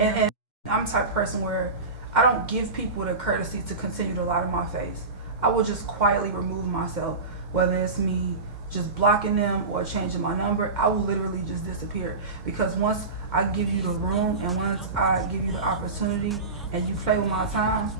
And I'm the type of person where I don't give people the courtesy to continue to lie to my face. I will just quietly remove myself, whether it's me just blocking them or changing my number. I will literally just disappear, because once I give you the room and once I give you the opportunity and you play with my time,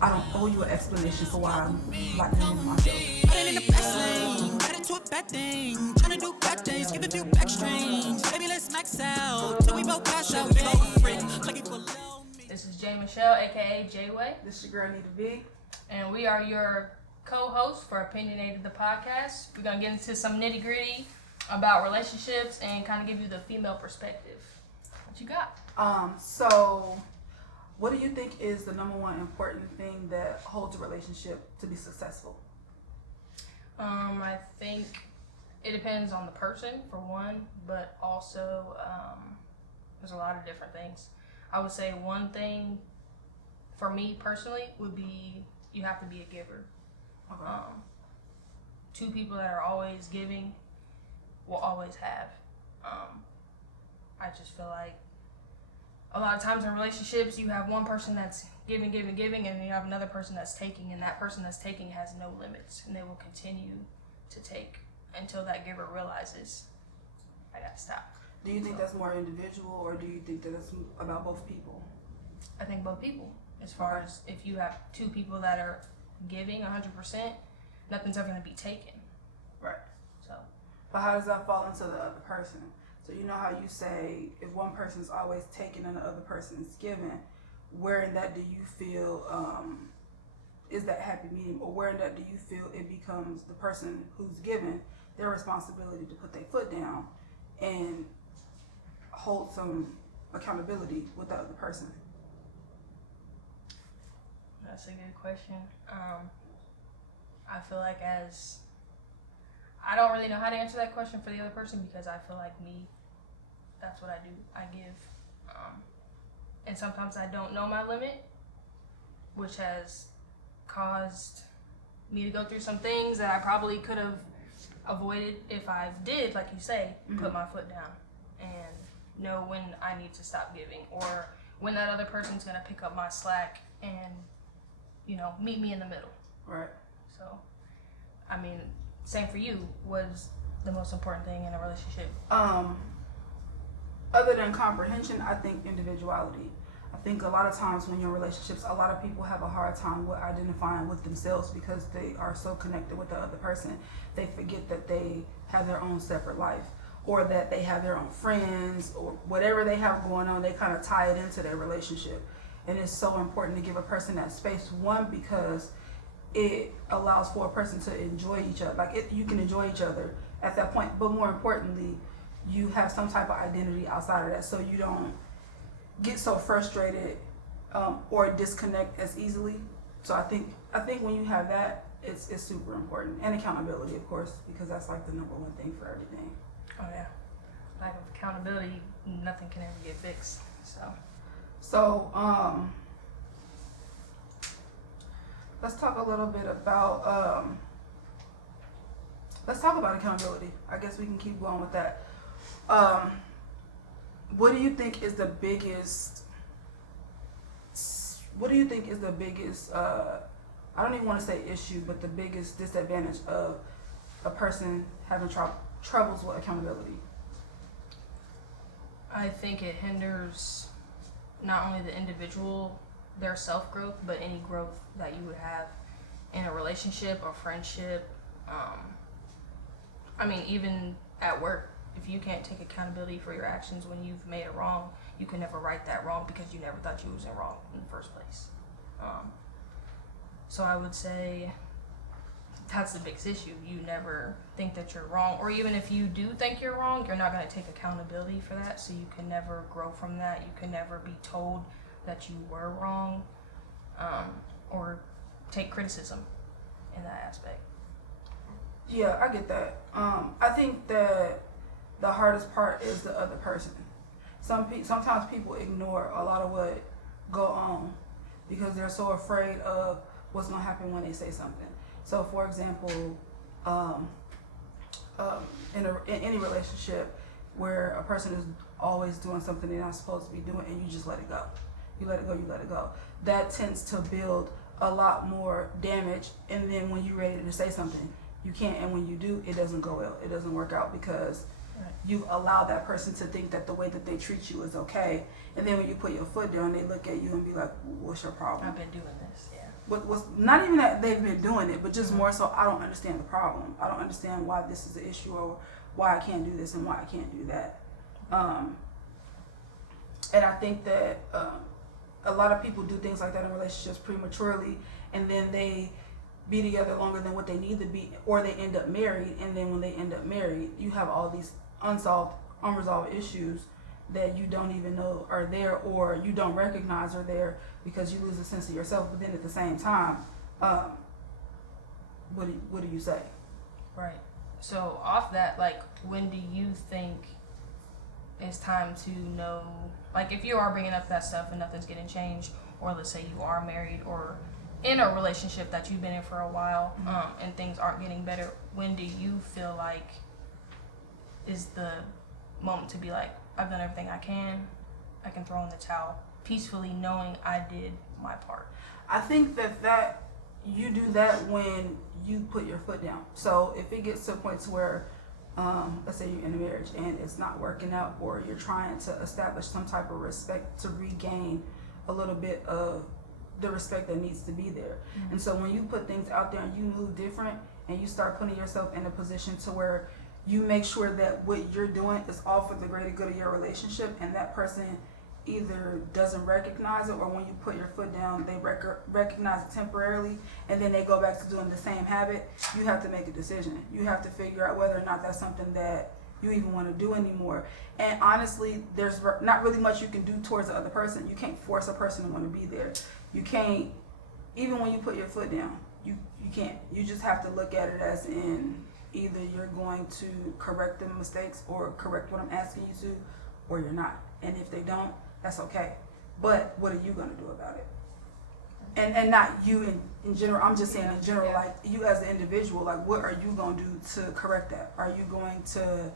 I don't owe you an explanation for why I'm like removing myself. I ain't in the best lane, got into a bad thing, tryna do bad things, give a few back strings. Baby, let's max out till we both pass out. Big old freak, looking for low. This is Jay Michelle, aka J-Way, This is your girl Need to Be. and we are your co-hosts for Opinionated the podcast. We're gonna get into some nitty gritty about relationships and kind of give you the female perspective. What you got? So what do you think is the number one important thing that holds a relationship to be successful? I think it depends on the person, for one, but also there's a lot of different things. I would say one thing for me personally would be you have to be a giver. Okay. Two people that are always giving will always have. I just feel like a lot of times in relationships you have one person that's giving, and then you have another person that's taking, and that person that's taking has no limits, and they will continue to take until that giver realizes, I gotta stop. Do you think that's more individual, or do you think that it's about both people? I think both people. As far as if you have two people that are giving 100%, nothing's ever gonna be taken. Right. So. But how does that fall into the other person? So you know how you say if one person's always taking and the other person's giving, where in that do you feel is that happy medium, or where in that do you feel it becomes the person who's giving their responsibility to put their foot down and hold some accountability with the other person? That's a good question. I feel like I don't really know how to answer that question for the other person, because I feel like me, that's what I do. I give. And sometimes I don't know my limit, which has caused me to go through some things that I probably could have avoided if I did, like you say, put my foot down and know when I need to stop giving, or when that other person's going to pick up my slack and, meet me in the middle. Right. So, I mean, same for you. Was the most important thing in a relationship? Other than comprehension, I think individuality. I think a lot of times when you're in relationships, a lot of people have a hard time with identifying with themselves because they are so connected with the other person. They forget that they have their own separate life, or that they have their own friends, or whatever they have going on, they kind of tie it into their relationship. And it's so important to give a person that space, one, because it allows for a person to enjoy each other. You can enjoy each other at that point, but more importantly, you have some type of identity outside of that, so you don't get so frustrated or disconnect as easily. So I think when you have that, it's super important. And accountability, of course, because that's like the number one thing for everything. Oh yeah, lack of accountability, nothing can ever get fixed. So let's talk a little bit about let's talk about accountability. I guess we can keep going with that. What do you think is the biggest I don't even want to say issue, but the biggest disadvantage of a person having troubles with accountability? I think it hinders not only the individual, their self-growth, but any growth that you would have in a relationship or friendship. I mean, even at work, if you can't take accountability for your actions when you've made a wrong, you can never right that wrong, because you never thought you was in wrong in the first place. So I would say that's the biggest issue. You never think that you're wrong, or even if you do think you're wrong, you're not going to take accountability for that, so you can never grow from that. You can never be told that you were wrong, or take criticism in that aspect. Yeah, I get that. I think that the hardest part is the other person. Sometimes people ignore a lot of what go on because they're so afraid of what's going to happen when they say something. So, for example, in any relationship, where a person is always doing something they're not supposed to be doing, and you just let it go. You let it go, you let it go. That tends to build a lot more damage, and then when you're ready to say something, you can't, and when you do, it doesn't go well. It doesn't work out because you allow that person to think that the way that they treat you is okay, and then when you put your foot down, they look at you and be like, what's your problem? I've been doing this, yeah. What's not even that they've been doing it, but just more so, I don't understand the problem. I don't understand why this is an issue, or why I can't do this and why I can't do that. And I think that a lot of people do things like that in relationships prematurely, and then they be together longer than what they need to be, or they end up married, and then when they end up married, you have all these unresolved issues that you don't even know are there, or you don't recognize are there, because you lose a sense of yourself. But then at the same time, what do you say? Right. So off that, like, when do you think it's time to know, like, if you are bringing up that stuff and nothing's getting changed, or let's say you are married or in a relationship that you've been in for a while, and things aren't getting better, when do you feel like is the moment to be like, I've done everything I can throw in the towel peacefully, knowing I did my part? I think that you do that when you put your foot down. So if it gets to a point to where, let's say you're in a marriage and it's not working out, or you're trying to establish some type of respect to regain a little bit of the respect that needs to be there. And so when you put things out there and you move different, and you start putting yourself in a position to where you make sure that what you're doing is all for the greater good of your relationship, and that person either doesn't recognize it, or when you put your foot down, they recognize it temporarily, and then they go back to doing the same habit, you have to make a decision. You have to figure out whether or not that's something that you even want to do anymore. And honestly, there's not really much you can do towards the other person. You can't force a person to want to be there. You can't, even when you put your foot down, you can't. You just have to look at it as in, either you're going to correct the mistakes or correct what I'm asking you to, or you're not. And if they don't, that's okay. But what are you going to do about it? And not you in general. I'm just saying in general, like, you as an individual, like, what are you going to do to correct that? Are you going to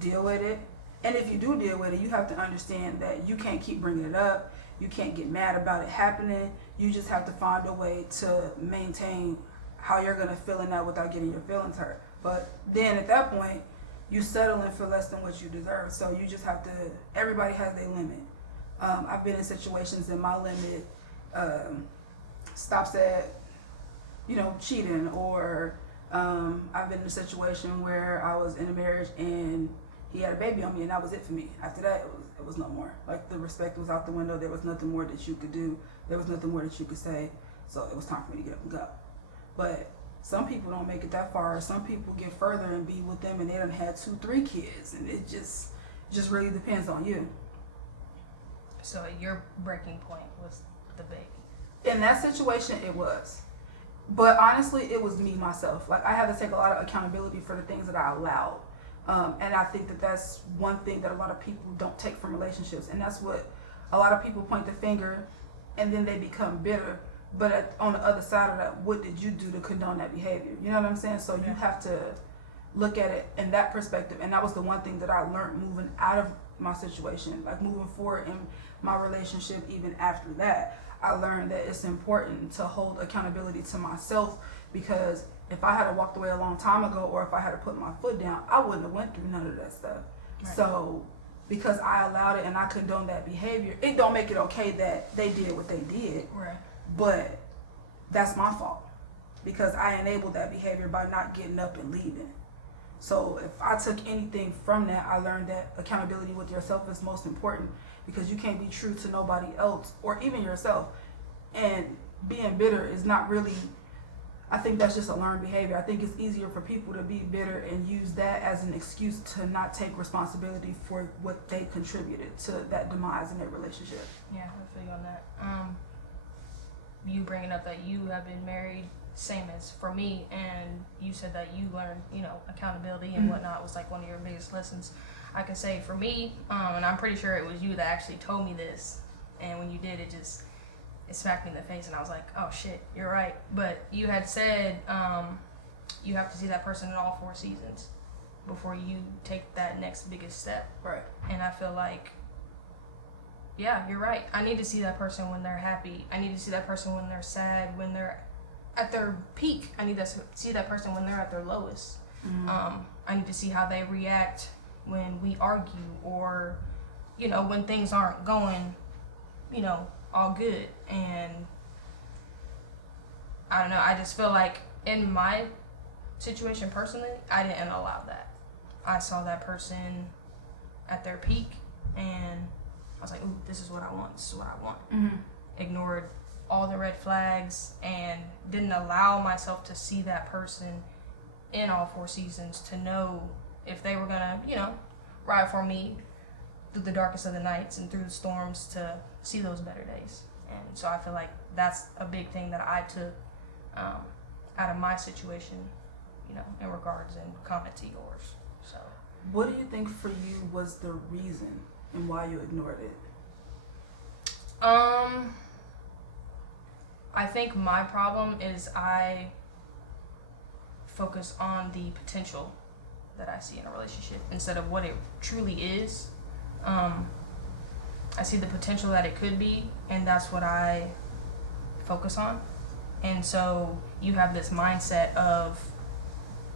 deal with it? And if you do deal with it, you have to understand that you can't keep bringing it up. You can't get mad about it happening. You just have to find a way to maintain how you're going to feel in that without getting your feelings hurt. But then at that point, you settling for less than what you deserve. So you just have to, everybody has their limit. I've been in situations and my limit stops at, cheating, or I've been in a situation where I was in a marriage and he had a baby on me, and that was it for me. After that, it was no more. Like, the respect was out the window. There was nothing more that you could do. There was nothing more that you could say. So it was time for me to get up and go. But some people don't make it that far. Some people get further and be with them, and they done had 2-3 kids, and it just really depends on you. So your breaking point was the baby. In that situation, it was. But honestly, it was me, myself. Like, I had to take a lot of accountability for the things that I allowed. And I think that that's one thing that a lot of people don't take from relationships. And that's what a lot of people point the finger, and then they become bitter. But on the other side of that, what did you do to condone that behavior? You know what I'm saying? So you have to look at it in that perspective. And that was the one thing that I learned moving out of my situation, like moving forward in my relationship. Even after that, I learned that it's important to hold accountability to myself, because if I had walked away a long time ago, or if I had put my foot down, I wouldn't have went through none of that stuff. Right. So because I allowed it and I condoned that behavior, it don't make it okay that they did what they did. Right. But that's my fault, because I enabled that behavior by not getting up and leaving. So if I took anything from that, I learned that accountability with yourself is most important, because you can't be true to nobody else or even yourself. And being bitter is not really, I think that's just a learned behavior. I think it's easier for people to be bitter and use that as an excuse to not take responsibility for what they contributed to that demise in their relationship. Yeah, I feel you on that. You bringing up that you have been married, same as for me, and you said that you learned, accountability and whatnot was like one of your biggest lessons. I can say for me, and I'm pretty sure it was you that actually told me this, and when you did, it smacked me in the face, and I was like, oh shit, you're right. But you had said you have to see that person in all 4 seasons. before you take that next biggest step. Right. And I feel like, yeah, you're right. I need to see that person when they're happy. I need to see that person when they're sad, when they're at their peak. I need to see that person when they're at their lowest. I need to see how they react when we argue, or, you know, when things aren't going, you know, all good. And I don't know, I just feel like in my situation personally, I didn't allow that. I saw that person at their peak, and I was like, ooh, this is what I want, this is what I want. Ignored all the red flags and didn't allow myself to see that person in all 4 seasons, to know if they were gonna, you know, ride for me through the darkest of the nights and through the storms, to see those better days. And so I feel like that's a big thing that I took out of my situation, you know, in regards and comment to yours. So what do you think for you was the reason and why you ignored it? I think my problem is I focus on the potential that I see in a relationship instead of what it truly is. I see the potential that it could be, and that's what I focus on. And so you have this mindset of,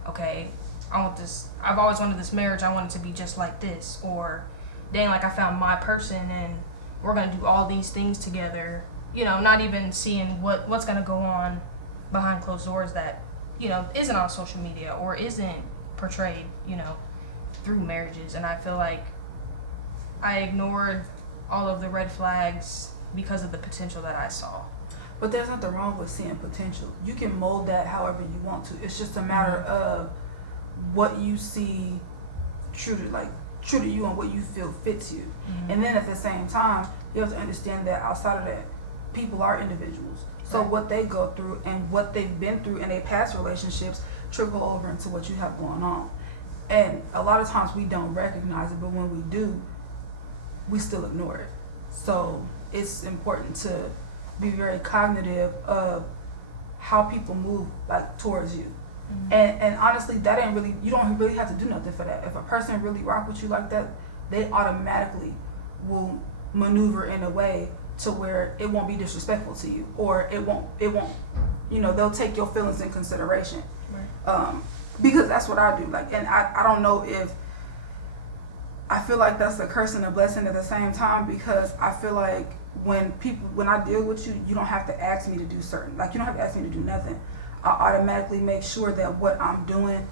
okay, I want this, I've always wanted this marriage, I want it to be just like this, or dang, like I found my person and we're gonna do all these things together, you know, not even seeing what's gonna go on behind closed doors that, you know, isn't on social media or isn't portrayed, you know, through marriages. And I feel like I ignored all of the red flags because of the potential that I saw. But there's nothing wrong with seeing potential. You can mold that however you want to. It's just a matter of what you see true to you and what you feel fits you. And then at the same time, you have to understand that outside of that, people are individuals. So what they go through and what they've been through in their past relationships trickle over into what you have going on. And a lot of times we don't recognize it, but when we do, we still ignore it. So it's important to be very cognitive of how people move like towards you. And honestly, that ain't really, you don't really have to do nothing for that. If a person really rock with you like that, they automatically will maneuver in a way to where it won't be disrespectful to you, or it won't, you know, they'll take your feelings in consideration. Because that's what I do. Like, and I don't know if, I feel like that's a curse and a blessing at the same time, because I feel like when I deal with you, you don't have to ask me to do certain, like you don't have to ask me to do nothing. I automatically make sure that what I'm doing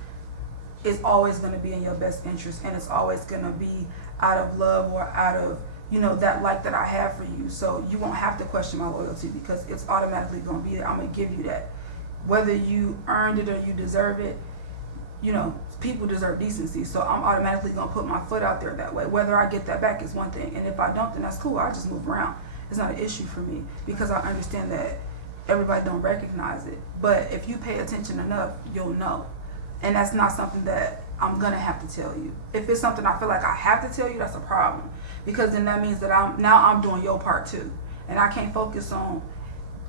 is always going to be in your best interest, and it's always going to be out of love or out of, you know, that like that I have for you. So you won't have to question my loyalty, because it's automatically going to be there. I'm going to give you that. Whether you earned it or you deserve it, you know, people deserve decency. So I'm automatically going to put my foot out there that way. Whether I get that back is one thing, and if I don't, then that's cool. I just move around. It's not an issue for me, because I understand that everybody don't recognize it. But if you pay attention enough, you'll know. And that's not something that I'm gonna have to tell you. If it's something I feel like I have to tell you, that's a problem, because then that means that I'm doing your part too, and I can't focus on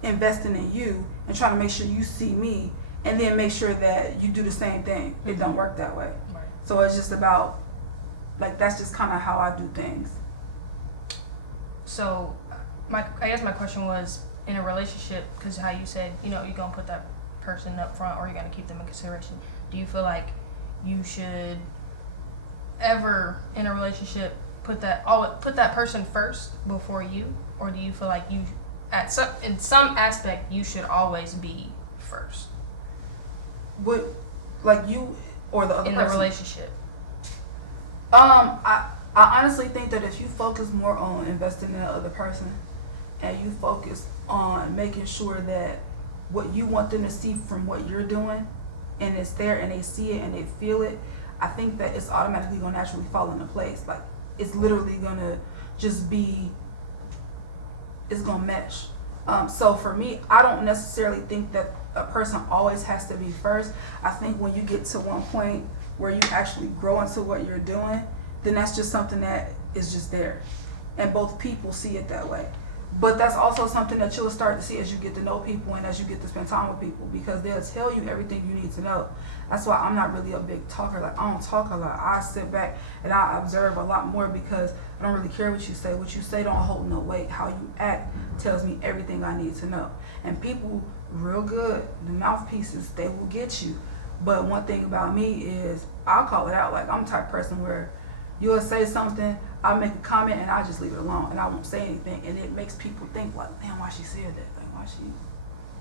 investing in you and trying to make sure you see me and then make sure that you do the same thing. It don't work that way. So it's just about, like, that's just kind of how I do things. So I guess my question was, in a relationship, because how you said, you know, you're going to put that person up front or you're going to keep them in consideration, do you feel like you should ever in a relationship put that person first before you, or do you feel like you in some aspect you should always be first? What, like you or the other in person? the relationship? I honestly think that if you focus more on investing in the other person, and you focus on making sure that what you want them to see from what you're doing, and it's there and they see it and they feel it, I think that it's automatically going to naturally fall into place. Like, it's literally going to just be, it's going to mesh. So for me, I don't necessarily think that a person always has to be first. I think when you get to one point where you actually grow into what you're doing, then that's just something that is just there. And both people see it that way. But that's also something that you'll start to see as you get to know people and as you get to spend time with people, because they'll tell you everything you need to know. That's why I'm not really a big talker. Like, I don't talk a lot. I sit back and I observe a lot more, because I don't really care what you say. What you say don't hold no weight. How you act tells me everything I need to know. And people, real good, the mouthpieces, they will get you. But one thing about me is I'll call it out. Like, I'm the type of person where you'll say something, I'll make a comment, and I'll just leave it alone, and I won't say anything, and it makes people think like, man, why she said that? Like, why she?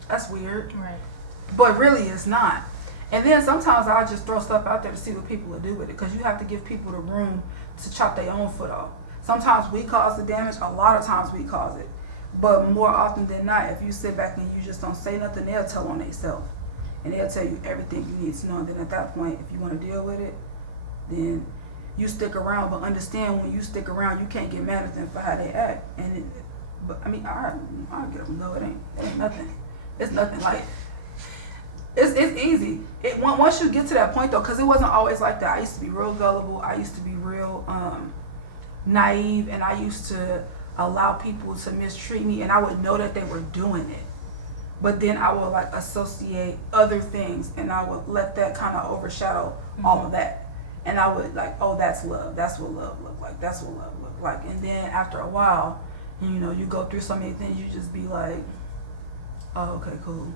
That's weird. Right. But really, it's not. And then sometimes I'll just throw stuff out there to see what people will do with it, because you have to give people the room to chop their own foot off. Sometimes we cause the damage. A lot of times we cause it. But more often than not, if you sit back and you just don't say nothing, they'll tell on themselves, and they'll tell you everything you need to know. And then at that point, if you want to deal with it, then you stick around. But understand, when you stick around, you can't get mad at them for how they act. And but I mean, I'll get up and go. It ain't nothing. It's nothing. Like, it's easy. Once you get to that point though, because it wasn't always like that. I used to be real gullible. I used to be real naive, and I used to allow people to mistreat me, and I would know that they were doing it. But then I would like associate other things, and I would let that kind of overshadow all of that. And I would like, oh, that's love. That's what love looked like. That's what love looked like. And then after a while, you know, you go through so many things, you just be like, oh, okay, cool.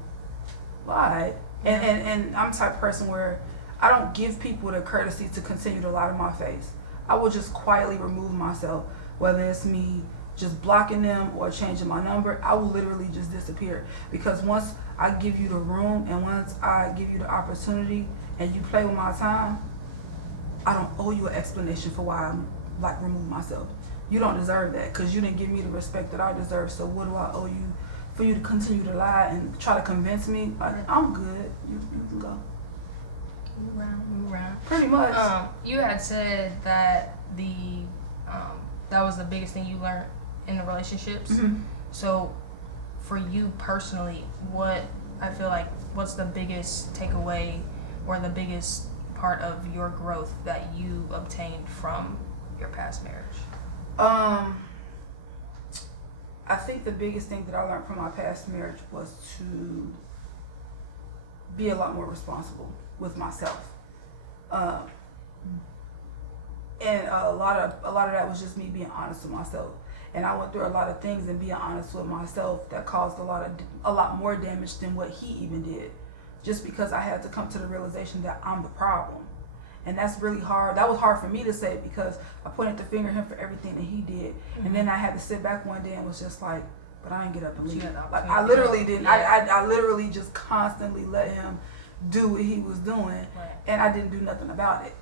Why? And I'm the type of person where I don't give people the courtesy to continue to lie to my face. I will just quietly remove myself, whether it's me just blocking them or changing my number. I will literally just disappear, because once I give you the room and once I give you the opportunity and you play with my time, I don't owe you an explanation for why I'm like remove myself. You don't deserve that, because you didn't give me the respect that I deserve. So what do I owe you for you to continue to lie and try to convince me? Like, I'm good. You can go. Move around. Pretty much. You had said that that was the biggest thing you learned in the relationships. Mm-hmm. So for you personally, what's the biggest takeaway or the biggest part of your growth that you obtained from your past marriage? I think the biggest thing that I learned from my past marriage was to be a lot more responsible with myself. And a lot of that was just me being honest with myself. And I went through a lot of things, and being honest with myself that caused a lot more damage than what he even did. Just because I had to come to the realization that I'm the problem. And that's really hard. That was hard for me to say, because I pointed the finger at him for everything that he did. Mm-hmm. And then I had to sit back one day and was just like, but I didn't get up and leave. Like, I literally didn't. Yeah. I literally just constantly let him do what he was doing. Right. And I didn't do nothing about it.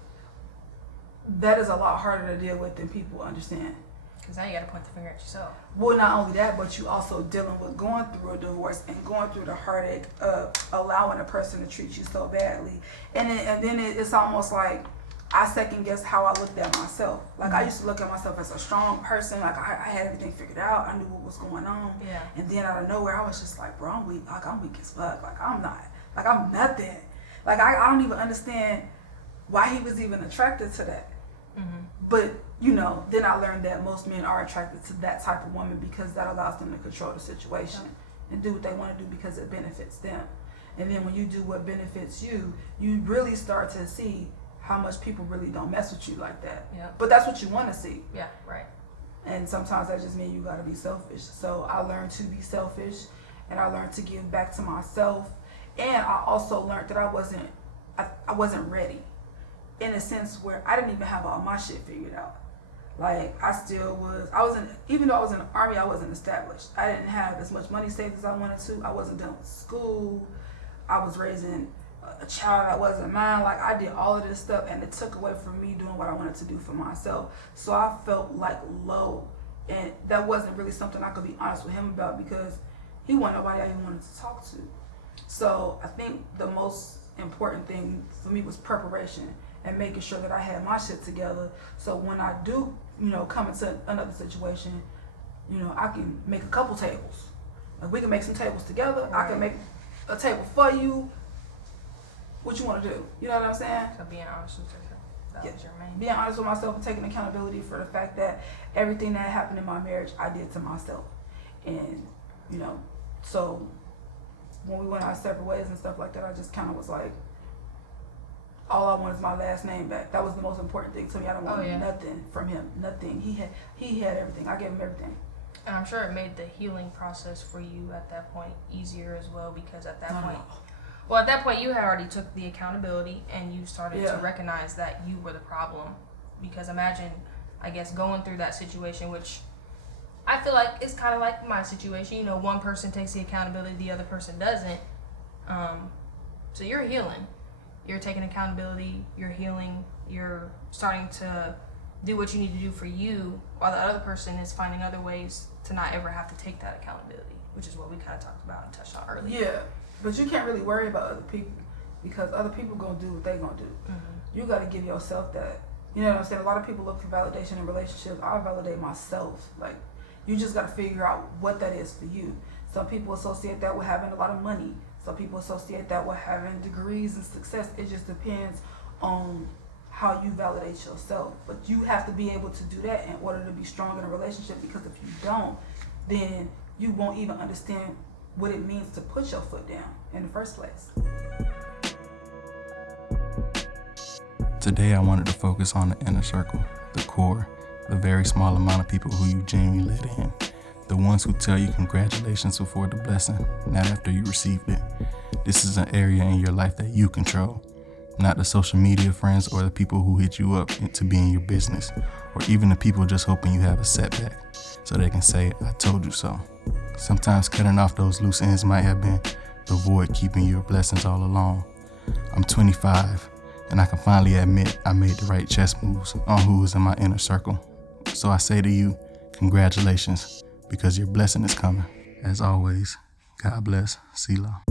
That is a lot harder to deal with than people understand. Because now you got to point the finger at yourself. Well, not only that, but you also dealing with going through a divorce and going through the heartache of allowing a person to treat you so badly. And then it's almost like I second guess how I looked at myself. Like, I used to look at myself as a strong person. Like, I had everything figured out. I knew what was going on. Yeah. And then out of nowhere, I was just like, bro, I'm weak. Like, I'm weak as fuck. Like, I'm not. Like, I'm nothing. Like, I don't even understand why he was even attracted to that. Mm-hmm. But, you know, then I learned that most men are attracted to that type of woman, because that allows them to control the situation and do what they want to do because it benefits them. And then when you do what benefits you, you really start to see how much people really don't mess with you like that. Yep. But that's what you want to see. Yeah, right. And sometimes that just means you got to be selfish. So I learned to be selfish, and I learned to give back to myself. And I also learned that I wasn't ready, in a sense where I didn't even have all my shit figured out. Like, even though I was in the Army, I wasn't established. I didn't have as much money saved as I wanted to. I wasn't done with school. I was raising a child that wasn't mine. Like, I did all of this stuff, and it took away from me doing what I wanted to do for myself. So I felt like low, and that wasn't really something I could be honest with him about, because he wasn't nobody I even wanted to talk to. So I think the most important thing for me was preparation and making sure that I had my shit together. So when I do, you know, come into another situation, you know, I can make a couple tables. Like, we can make some tables together. Right. I can make a table for you. What you want to do? You know what I'm saying? So being honest with yourself. That was your main. Being honest with myself and taking accountability for the fact that everything that happened in my marriage, I did to myself. And, you know, so when we went our separate ways and stuff like that, I just kind of was like, all I want is my last name back. That was the most important thing to me. I don't want nothing from him. Nothing. He had everything. I gave him everything. And I'm sure it made the healing process for you at that point easier as well, because at that point you had already took the accountability and you started to recognize that you were the problem. Because imagine, I guess, going through that situation, which I feel like it's kind of like my situation. You know, one person takes the accountability, the other person doesn't. So you're healing. You're taking accountability, you're healing, you're starting to do what you need to do for you, while the other person is finding other ways to not ever have to take that accountability, which is what we kind of talked about and touched on earlier. Yeah, but you can't really worry about other people, because other people gonna do what they gonna do. Mm-hmm. You gotta give yourself that. You know what I'm saying? A lot of people look for validation in relationships. I validate myself. Like, you just gotta figure out what that is for you. Some people associate that with having a lot of money. Some people associate that with having degrees and success. It just depends on how you validate yourself. But you have to be able to do that in order to be strong in a relationship, because if you don't, then you won't even understand what it means to put your foot down in the first place. Today I wanted to focus on the inner circle, the core, the very small amount of people who you genuinely let in. The ones who tell you congratulations before the blessing, not after you received it. This is an area in your life that you control, not the social media friends or the people who hit you up to be in your business, or even the people just hoping you have a setback so they can say, I told you so. Sometimes cutting off those loose ends might have been the void keeping your blessings all along. I'm 25, and I can finally admit I made the right chess moves on who is in my inner circle. So I say to you, congratulations, because your blessing is coming. As always, God bless. Selah.